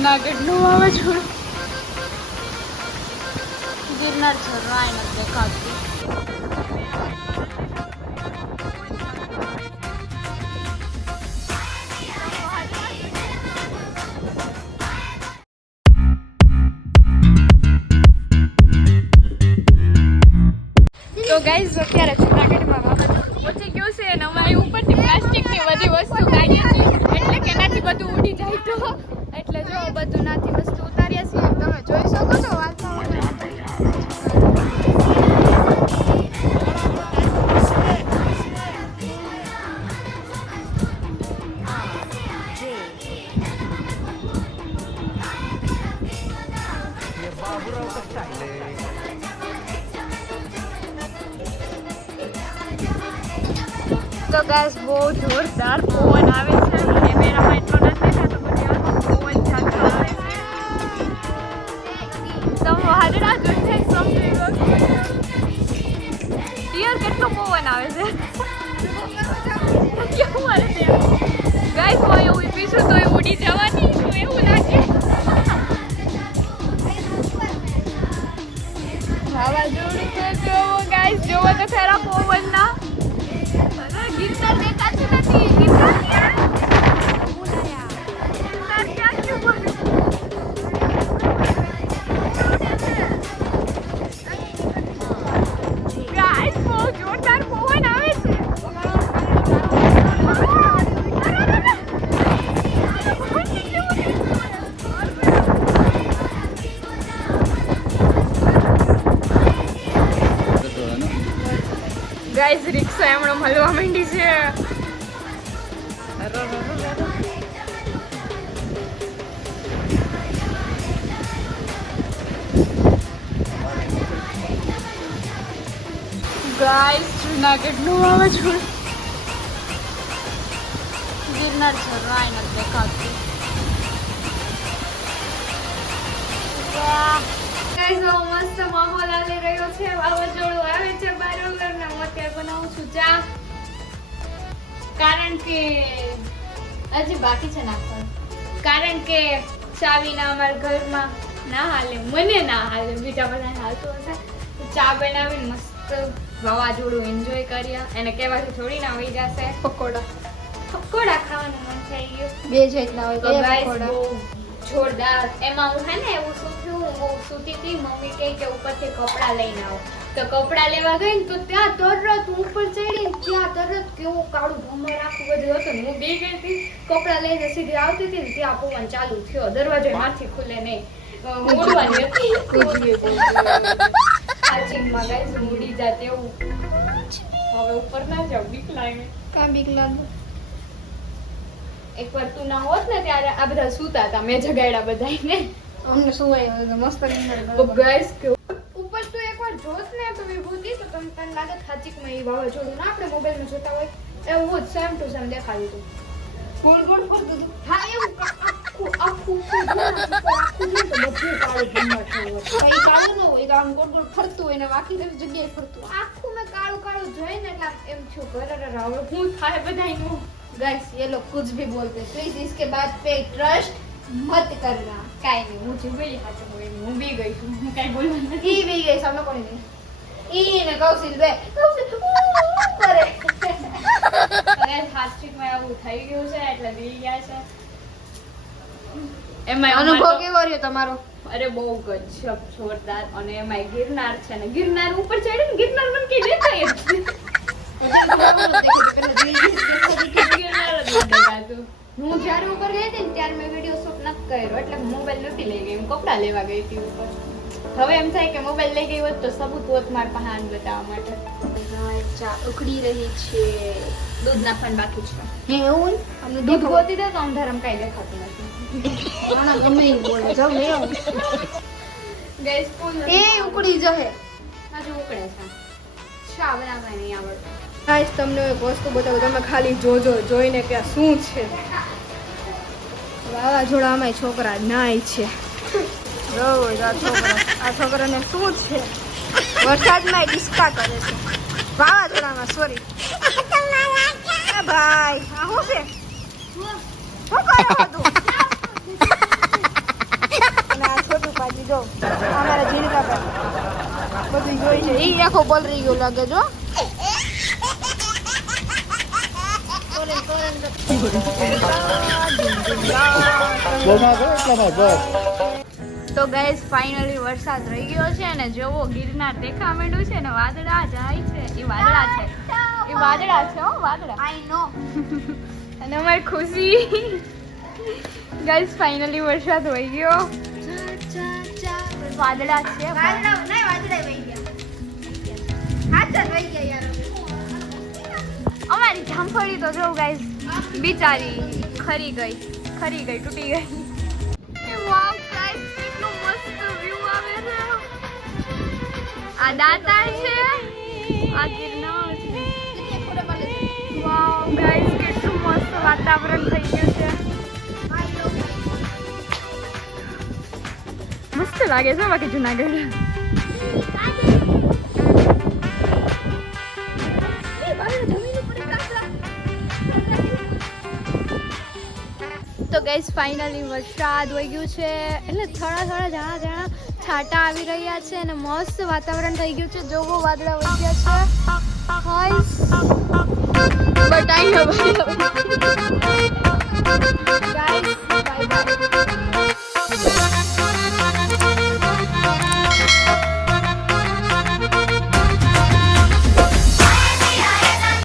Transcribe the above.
જુનાગઢનું વાવાઝોડું ગિરનાર ઝરણાય નથી દેખાતું. તો ગાઈઝ અત્યારે જુનાગઢમાં વાવાઝોડું પહોંચી છે અને અમારી ઉપરથી પ્લાસ્ટિકની બધી વસ્તુ એટલે કે એનાથી બધું ઉડી જાય તો બધું નાથી વસ્તુ ઉતારીએ છીએ તમે જોઈ શકો છો વાતાવરણ તો ગાઈસ બહુ જોરદાર પવન આવે છે કેમેરામાં એટલો નથી તમે વાદળા જોઈને સમજી લો યાર કેટલો પવન આવે છે. કેવું આવે છે? ગાઈસ, હું એવું પીશું તો એ ઉડી જવાની તો એવું લાગે. વાવાઝોડું તો જોવો, ગાઈસ, જોવો તો ખરા પવનના અરે ગાઈઝ રિક્ષા હમણાં મળવા માંડી છે. ગાઈઝ જુનાગઢનું વાવાઝોડું ગિરનાર ઝરણાય નથી દેખાતું. ગાઈઝ બહુ મસ્ત માહોલ આવી રહ્યો છે. વાવાઝોડું આવે છે બરોબર ને હું અત્યારે બનાવું છું ચા. કારણ કે હજી બાકી છે નાખવાનું. કારણ કે ચાવીના અમારા ઘરમાં ના હાલે મને ના હાલે. બીજા બધા હાલતું હશે. ચા બનાવીને મસ્ત વાવાઝોડું એન્જોય કર્યા. એને કહેવાથી થોડી ના વહી જશે. પકોડા. પકોડા ખાવાનું મન થઈ ગયું. બે હોય પકોડા. જોરદાર. એમાં હું હે ને એવું શું હું સૂતી હતી મમ્મી કહે કે ઉપરથી કપડાં લઈને આવો. તો કપડાં લેવા ગઈ ને તો ત્યાં તરત હું ઉપર ચડી ને ત્યાં તરત કેવું કાળું ભમર આખું બધું હતું હું બે ગઈ હતી કપડાં લઈને સીધી આવતી હતી ને ત્યાં પવન ચાલુ થયો. દરવાજો એમાંથી ખુલે નહીં હું હતી. ચાર્જિંગમાં ગાઈસ ઉડી જાત એવું હવે ઉપર ના જાવ બીક લાગે. કાં બીક લાગે? એકવાર તું ના હોત ને ત્યારે આ બધા સૂતા હતા મેં જગાડ્યા બધાને અમને સુવાય હોય તો મસ્ત ગાઈસ ઉપર તો એકવાર જોત ને તો વિભૂતિ તો તમને તને લાગે ખાચીકમાં એ વાવાઝોડું ના આપણે મોબાઈલમાં જોતા હોય એવું જ સેમ ટુ સેમ દેખાયું હતું ગોળ ગોળ ફરતું હતું હા એવું આખું હોય. ને જગ્યાએ ફરતું આખું મેં કાળું કાળું જોઈને એમ છું ઘરે રાવડું હું થાય બધાનું ગાઈસ એ લોકો કુછ ભી બોલતે. પ્લીઝ ઇસકે બાદ પે ટ્રસ્ટ મત કરના કાઈ નહીં હું જીવ ગઈ હાચો હું બી ગઈ છું હું કાઈ બોલવાનું નથી. ઈ બી ગઈ સામે કોઈ નહીં. ઈ ને કૌશિલ બે. કૌશિલ કરે? અને હાસ્ટિકમાં આવું થઈ ગયું છે એટલે બી ગયા છે. એમાં અનુભવ કેવો રહ્યો તમારો? અરે બહુ ગજબ જોરદાર. અને એમાં ગિરનાર છે ને ગિરનાર ઉપર ચડે ને ગિરનાર મને કે લેતા હું જ્યારે ઉપર ગઈ હતી કર્યો એટલે મોબાઈલ નથી લઈ ગઈ હું કપડાં લેવા ગઈ હતી ઉપર. હવે એમ થાય કે મોબાઈલ લઈ ગઈ હોત તો સબૂત હોત મારા પહાન બતાવવા માટે. ચા ઉકળી રહી છે. દૂધ નાખવાનું બાકી છે. હે એવું? અમને દૂધ ગોતી દે તો અંધારામાં કાંઈ દેખાતું નથી. આના ગમે ઈ બોલે જાવ લઈ ગેસ ફૂલ એ ઉકળી જશે. હજુ ઉકળે છે. શા બનાવવા નહીં આવડતું ગાઈસ તમને એક વસ્તુ બતાવું તમે ખાલી જોજો જોઈને કે આ શું છે? વાવાઝોડામાં છોકરા નાય છે. આ છોકરા. આ છોકરાને શું છે? વરસાદમાં ડિસ્કા કરે છે. વાવાઝોડામાં સોરી ભાઈ, આ શું છે? શું કરો બધું જો, અમારા જીણકા બધું જોઈ છે એ આખો પલરી ગયો લાગે, જો. તો ગાઈઝ ફાઇનલી વરસાદ રહી ગયો છે અને જોવો ગિરનાર દેખા માંડ્યું છે ને વાદળા જાય છે. એ વાદળા છે. એ વાદળા છે હો વાદળા. આઈ નો અને અમારી ખુશી. ગાઈઝ ફાઇનલી વરસાદ વહી ગયો. વાદળા છે. અમારી જામફળી તો જો ગાઈસ બિચારી ખરી ગઈ ખરી ગઈ તૂટી ગઈ. વાવ ગાઈસ કેટલો મસ્ત વ્યૂ આવે છે. આ દાતાર છે. આ ગિરનાર છે. વાવ ગાઈસ કેટલું મસ્ત વાતાવરણ થઈ ગયું છે. મસ્ત લાગે છે બાકી જુનાગઢ. તો ગઈસ ફાઇનલી વરસાદ વહી ગયું છે. એટલે થોડા થોડા જણા જાણા છાંટા આવી રહ્યા છે અને મસ્ત વાતાવરણ થઈ ગયું છે. જોવો વાદળા વહી છે. But I